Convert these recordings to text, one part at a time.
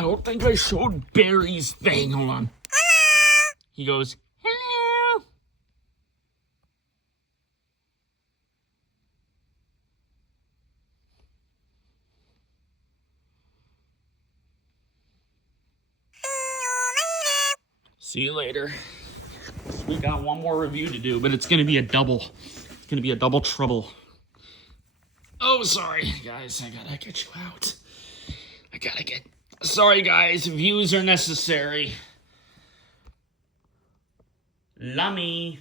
I don't think I showed Barry's thing. Hold on. He goes, hello. See you later. We got one more review to do, but it's gonna be a double. It's gonna be a double trouble. Oh, sorry, guys. I gotta get you out. Sorry, guys. Views are necessary. Lummy.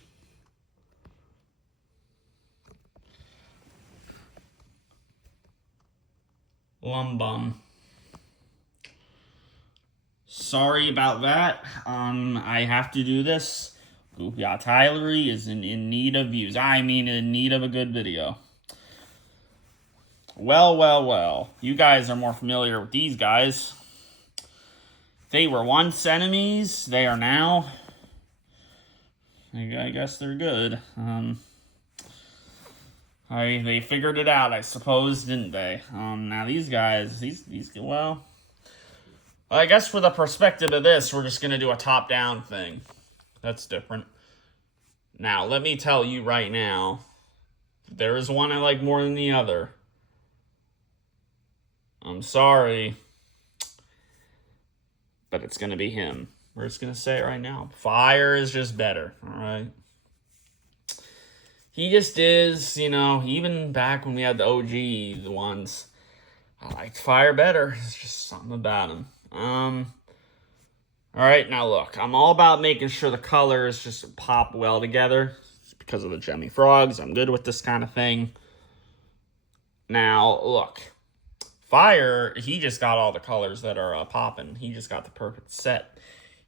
Lumbum. Sorry about that. I have to do this. Ahh Tylery is in need of views. I mean, in need of a good video. Well. You guys are more familiar with these guys. They were once enemies. They are now. I guess they're good. They figured it out, I suppose, didn't they? Now these guys, well, I guess for the perspective of this, we're just gonna do a top-down thing. That's different. Now, let me tell you right now, there is one I like more than the other. I'm sorry, but it's gonna be him. We're just gonna say it right now. Fire is just better, all right? He just is, you know, even back when we had the OG ones, I liked Fire better. It's just something about him. All right, now look, I'm all about making sure the colors just pop well together. It's because of the Gemmy Frogs. I'm good with this kind of thing. Now, look, Fire, he just got all the colors that are popping. He just got the perfect set.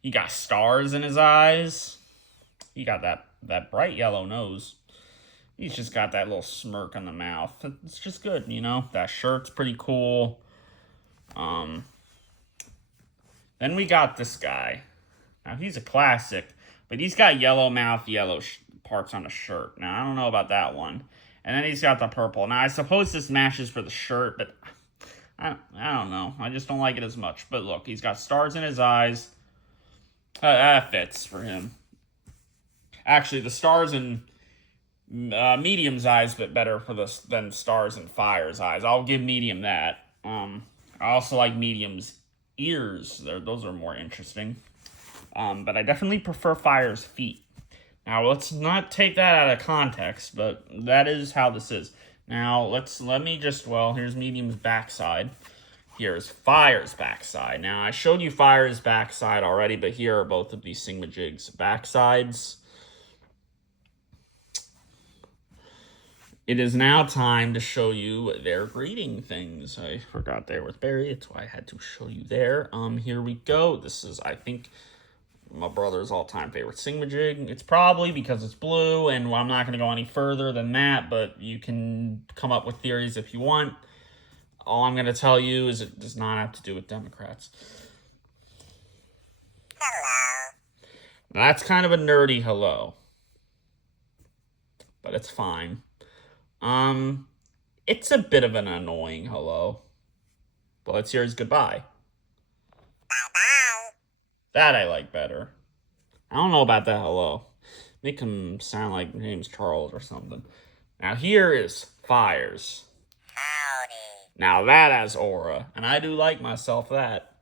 He got stars in his eyes. He got that bright yellow nose. He's just got that little smirk on the mouth. It's just good, you know? That shirt's pretty cool. Then we got this guy. Now, he's a classic, but he's got yellow mouth, yellow parts on the shirt. Now, I don't know about that one. And then he's got the purple. Now, I suppose this matches for the shirt, but I don't know. I just don't like it as much. But look, he's got stars in his eyes. That fits for him. Actually, the stars in Medium's eyes fit better for this than stars in Fire's eyes. I'll give Medium that. I also like Medium's ears. Those are more interesting. But I definitely prefer Fire's feet. Now, let's not take that out of context, but that is how this is. Now, here's Medium's backside. Here's Fire's backside. Now, I showed you Fire's backside already, but here are both of these Sing-a-ma-Jigs backsides. It is now time to show you their breeding things. I forgot there with Barry. That's why I had to show you there. Here we go. This is, I think, my brother's all-time favorite Sing-a-ma-Jig. It's probably because it's blue, and I'm not going to go any further than that, but you can come up with theories if you want. All I'm going to tell you is it does not have to do with Democrats. Hello. That's kind of a nerdy hello, but it's fine. It's a bit of an annoying hello, but let's hear his goodbye. Bye-bye. That I like better. I don't know about that hello. Make him sound like his name's Charles or something. Now here is Fire's. Howdy. Now that has aura, and I do like myself that.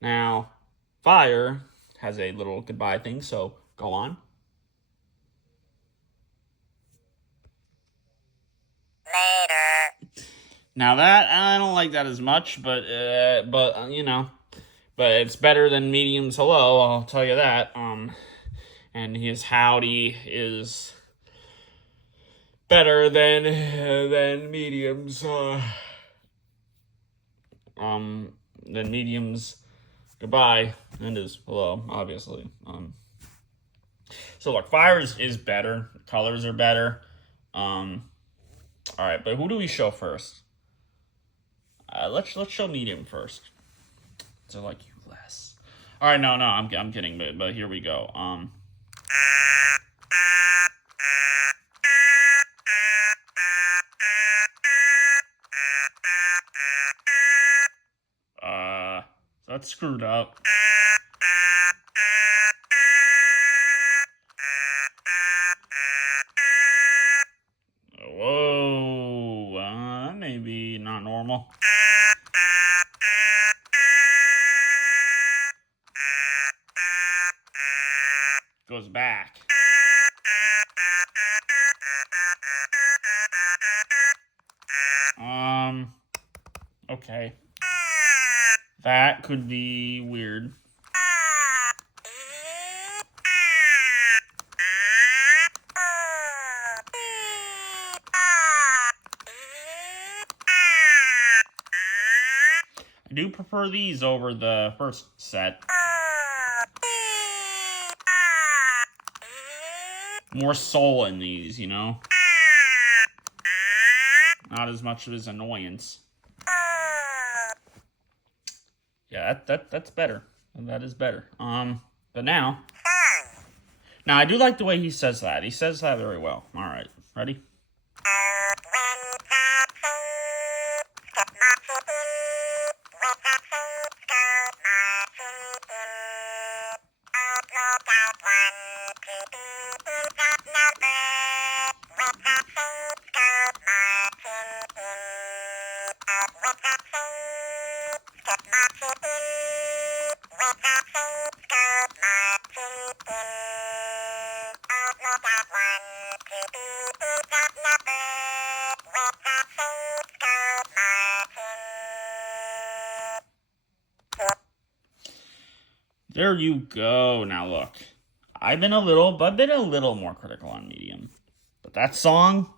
Now, Fire has a little goodbye thing, so go on. Later. Now that, I don't like that as much, but you know, but it's better than Medium's hello, I'll tell you that. And his howdy is better than Medium's goodbye and his hello, obviously. So look, Fire is better. The colors are better. All right, but who do we show first? Let's show Medium first. So like you less. All right, no, I'm kidding, but here we go. So that's screwed up. Whoa, maybe not normal. Goes back. Okay. That could be weird. I do prefer these over the first set. More soul in these, you know? Not as much of his annoyance. Yeah, that's better. That is better. But now I do like the way he says that. He says that very well. All right, ready? There you go. Now look, I've been a little more critical on medium, but that song's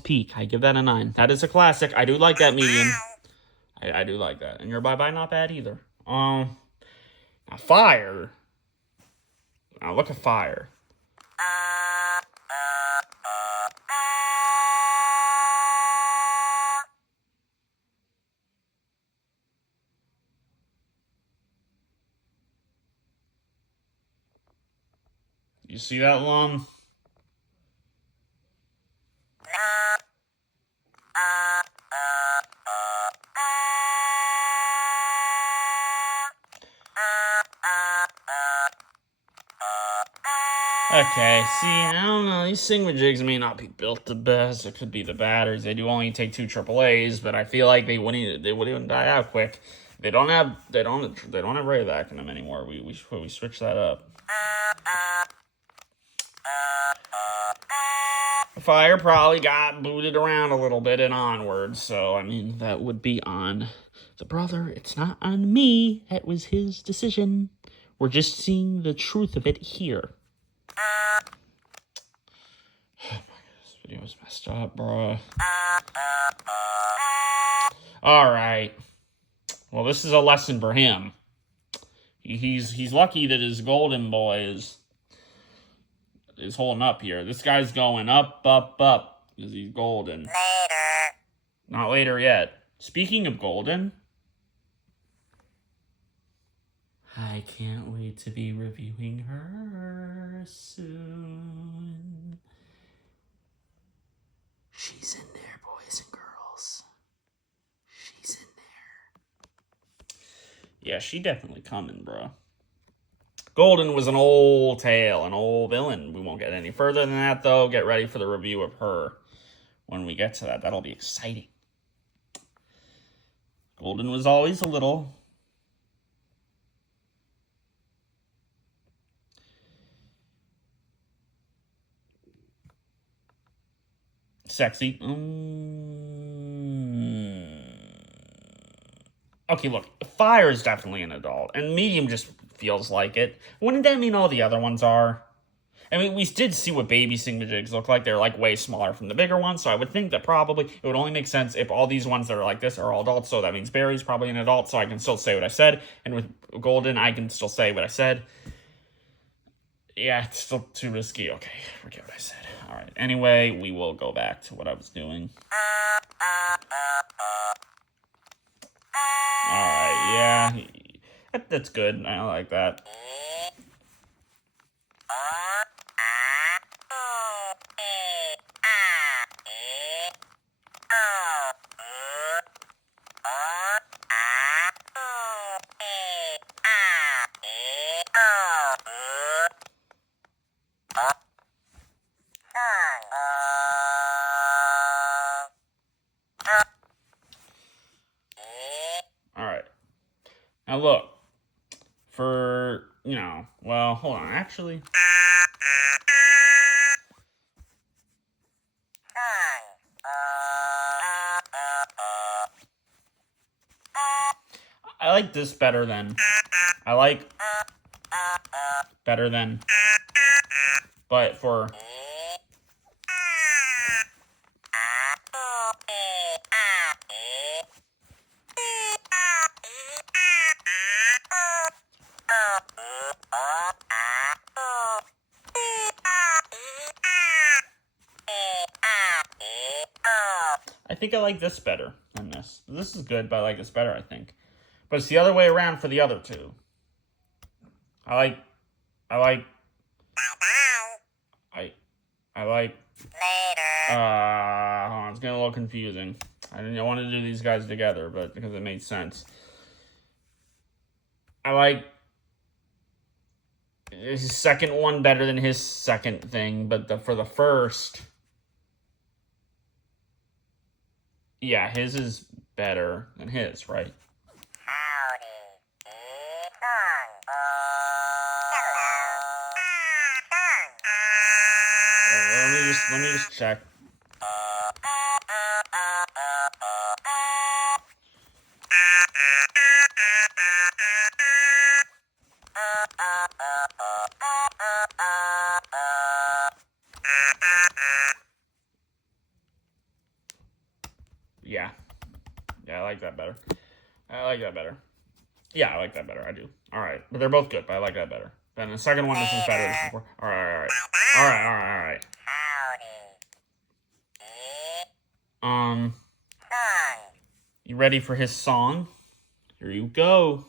peak. I give that a 9. That is a classic. I do like that medium. I do like that, and your bye bye not bad either. Now fire. Now look at fire. You see that, Lum? Okay, see, I don't know. These Sing-a-Ma-Jigs may not be built the best. It could be the batteries. They do only take 2 AAAs, but I feel like they wouldn't even die out quick. They don't have Rayvac in them anymore. We switch that up. Fire probably got booted around a little bit and onward, so I mean that would be on the brother. It's not on me. That was his decision. We're just seeing the truth of it here. Oh my God, this video is messed up, bro. All right. Well, this is a lesson for him. He's lucky that his golden boy is holding up here. This guy's going up, up, up because he's golden. Later. Not later yet. Speaking of golden, I can't wait to be reviewing her soon. She's in there, boys and girls. She's in there. Yeah, she definitely coming, bro. Golden was an old tale, an old villain. We won't get any further than that, though. Get ready for the review of her when we get to that. That'll be exciting. Golden was always a little sexy. Okay, look, fire is definitely an adult, and medium just feels like it. Wouldn't that mean all the other ones are? I mean, we did see what baby Sing-a-Ma-Jigs look like. They're, like, way smaller from the bigger ones, so I would think that probably it would only make sense if all these ones that are like this are all adults, so that means Barry's probably an adult, so I can still say what I said, and with Golden, I can still say what I said. Yeah, it's still too risky. Okay, forget what I said. All right, anyway, we will go back to what I was doing. All right, yeah, that's good. I like that. Now look, for, you know, well, hold on, actually. I like this better than, I like better than, but for, I think I like this better than this. This is good, but I like this better, I think. But it's the other way around for the other two. I like, I like, hold on, it's getting a little confusing. I wanted to do these guys together, but because it made sense. I like his second one better than his second thing, but for the first, yeah, his is better than his, right? Let me just check. Yeah. Yeah, I like that better. I like that better. Yeah, I like that better. I do. All right. But they're both good, but I like that better. Then the second one, this is better than before. All right. All right. You ready for his song? Here you go.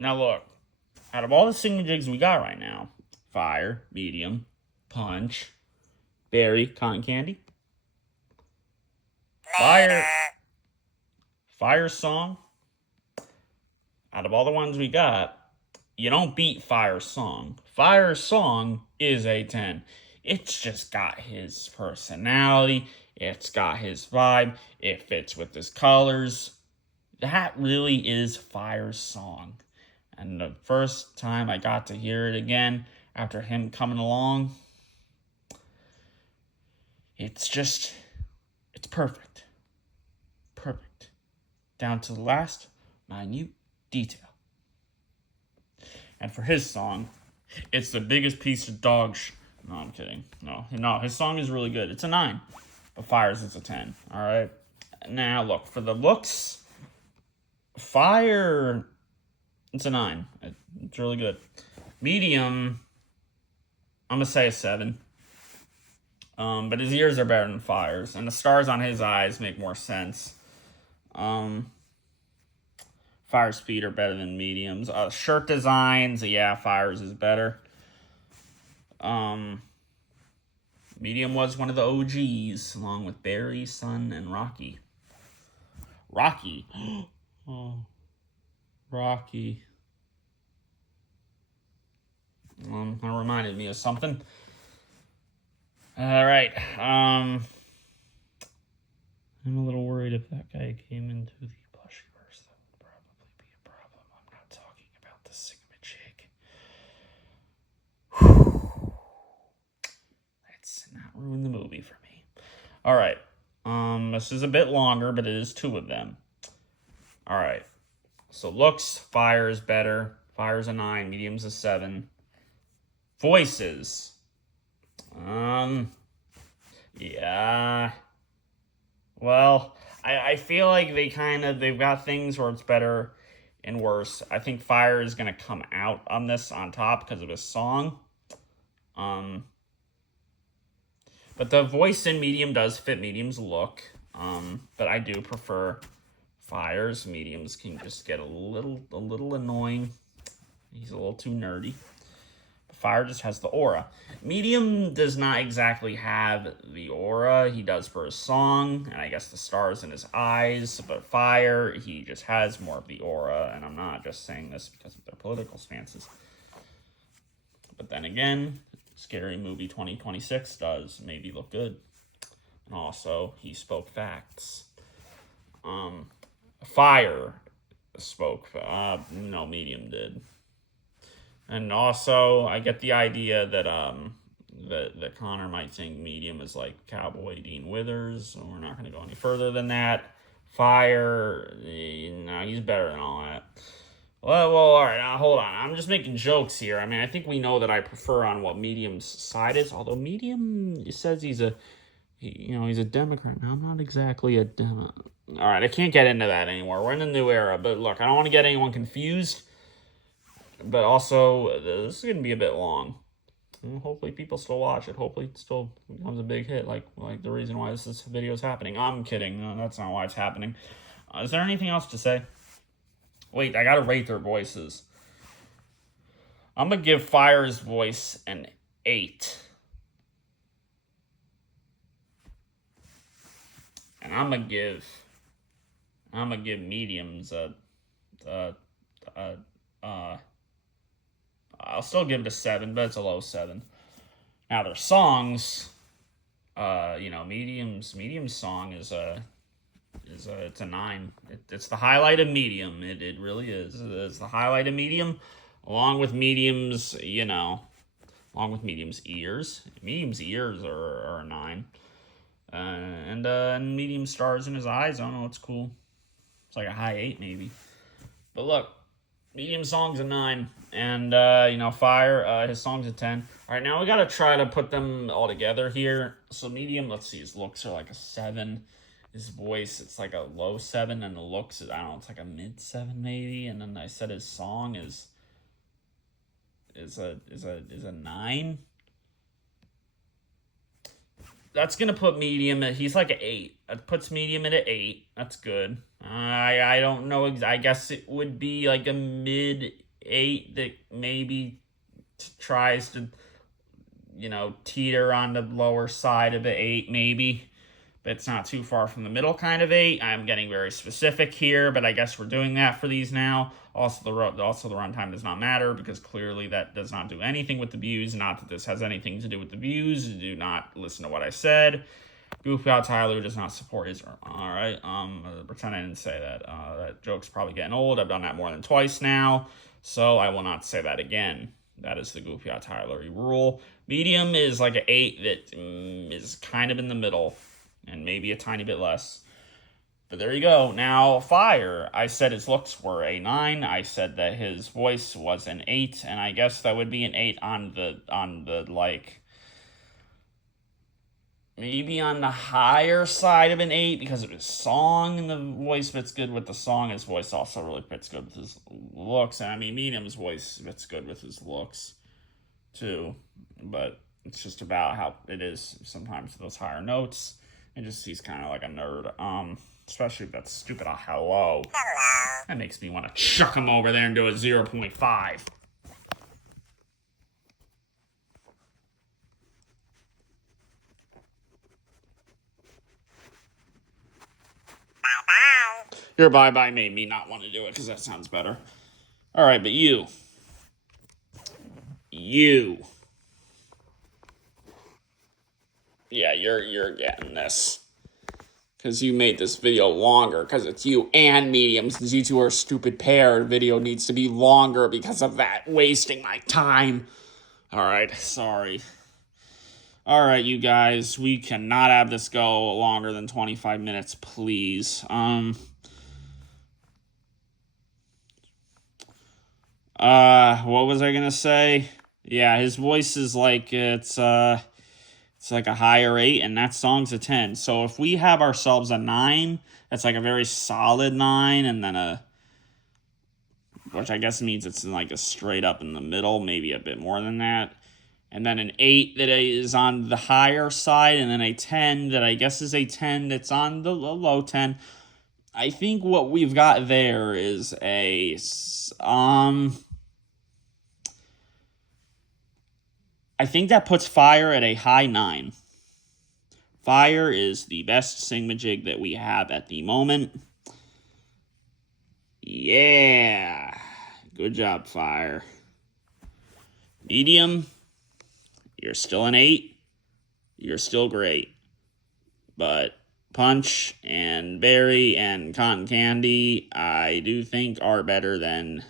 Now look, out of all the Sing-a-Ma-Jigs we got right now, fire, medium, punch, berry, cotton candy, fire song, out of all the ones we got, you don't beat fire song. Fire song is a 10. It's just got his personality, it's got his vibe, it fits with his colors. That really is fire song. And the first time I got to hear it again after him coming along, it's perfect. Perfect. Down to the last minute detail. And for his song, it's the biggest piece of dog No, I'm kidding. No, his song is really good. It's a 9. But Fire's it's a 10. All right. Now, look, for the looks, Fire, it's a 9. It's really good. Medium, I'm going to say a 7. But his ears are better than Fire's. And the stars on his eyes make more sense. Fire's feet are better than Medium's. Shirt designs, yeah, Fire's is better. Medium was one of the OGs, along with Barry, Sun, and Rocky. Rocky. Oh, Rocky. That reminded me of something. All right. I'm a little worried if that guy came into the Plushiverse, that would probably be a problem. I'm not talking about the Sing-a-Ma-Jig. Let's not ruin the movie for me. All right. This is a bit longer, but it is 2 of them. All right. So looks, fire is better. Fire's a 9, medium's a 7. Voices. Yeah. Well, I feel like they've got things where it's better and worse. I think fire is gonna come out on this on top because of his song. But the voice in medium does fit medium's look. But I do prefer fires. Mediums can just get a little annoying. He's a little too nerdy. Fire just has the aura. Medium does not exactly have the aura. He does for his song, and I guess the stars in his eyes. But fire, he just has more of the aura, and I'm not just saying this because of their political stances. But then again, Scary Movie 2026 does maybe look good. And also, he spoke facts. Fire spoke. No, medium did. And also, I get the idea that that Connor might think medium is like Cowboy Dean Withers. So we're not going to go any further than that. Fire, no, he's better than all that. Well, all right, now hold on. I'm just making jokes here. I mean, I think we know that I prefer on what medium's side is. Although medium says he's a Democrat. Now, I'm not exactly a Democrat. All right, I can't get into that anymore. We're in a new era. But look, I don't want to get anyone confused. But also, this is going to be a bit long. And hopefully people still watch it. Hopefully it still becomes a big hit, like the reason why this video is happening. I'm kidding. No, that's not why it's happening. Is there anything else to say? Wait, I got to rate their voices. I'm going to give Fire's voice an 8. And I'm going to give Medium's I'll still give it a 7, but it's a low 7. Now their songs, Medium's song is a 9. It's the highlight of Medium. It really is. It's the highlight of Medium, along with Medium's ears. Medium's ears are a 9. And Medium stars in his eyes. I don't know. It's cool. It's like a high 8 maybe. But look. Medium song's a 9, and Fire, his song's a 10. All right, now we gotta try to put them all together here. So Medium, let's see, his looks are like a 7. His voice, it's like a low 7, and the looks, I don't know, it's like a mid 7 maybe. And then I said his song is a 9. That's gonna put Medium at, he's like an 8. That puts Medium at an 8. That's good. I don't know. I guess it would be like a mid 8 that maybe tries to, teeter on the lower side of the 8 maybe. But it's not too far from the middle kind of 8. I'm getting very specific here, but I guess we're doing that for these now. Also, the runtime does not matter because clearly that does not do anything with the views. Not that this has anything to do with the views. Do not listen to what I said. Goofy Ahh Tylery does not support Israel. All right, pretend I didn't say that. That joke's probably getting old. I've done that more than twice now, so I will not say that again. That is the Goofy Ahh Tylery rule. Medium is like an 8 that is kind of in the middle, and maybe a tiny bit less. But there you go. Now, Fire. I said his looks were a 9. I said that his voice was an 8, and I guess that would be an 8 on the like. Maybe on the higher side of an 8 because of his song, and the voice fits good with the song. His voice also really fits good with his looks. And I mean, Medium's voice fits good with his looks, too. But it's just about how it is sometimes those higher notes. And just he's kind of like a nerd. Especially with that stupid hello. That makes me want to chuck him over there and do a 0.5. Your bye-bye made me not want to do it because that sounds better. All right, but you. Yeah, you're getting this. Because you made this video longer, because it's you and Medium. Since you two are a stupid pair, the video needs to be longer because of that, wasting my time. All right, sorry. All right, you guys, we cannot have this go longer than 25 minutes, please. What was I gonna say? Yeah, his voice is like it's like a higher 8, and that song's a 10. So if we have ourselves a 9, that's like a very solid 9, and then which I guess means it's like a straight up in the middle, maybe a bit more than that. And then an 8 that is on the higher side, and then a 10 that I guess is a 10 that's on the low 10. I think what we've got there is I think that puts Fire at a high 9. Fire is the best Sing-a-ma-jig that we have at the moment. Yeah. Good job, Fire. Medium, you're still an 8. You're still great. But Punch and Berry and Cotton Candy, I do think are better than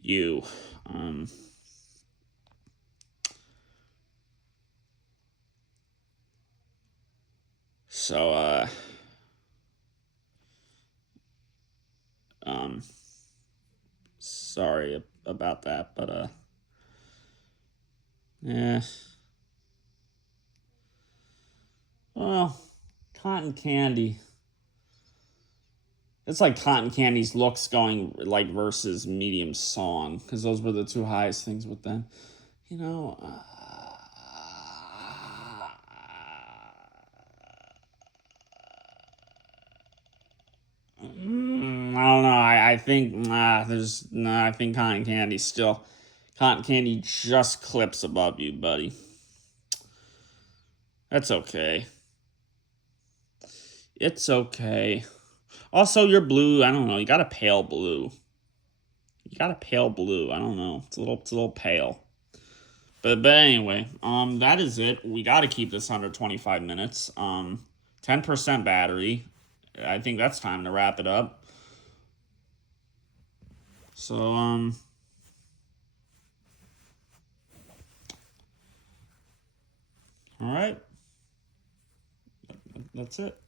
you. So, sorry about that, but, yeah. Well, Cotton Candy. It's like Cotton Candy's looks going, like, versus Medium's song, because those were the two highest things with them. You know, I don't know. I think I think Cotton Candy just clips above you, buddy. That's okay. It's okay. Also, you're blue. I don't know. You got a pale blue. You got a pale blue. I don't know. It's a little pale. But anyway, that is it. We got to keep this under 25 minutes. 10% battery. I think that's time to wrap it up. So, all right. That's it.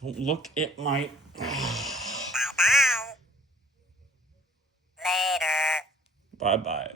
Don't look at my... Later. Bye-bye.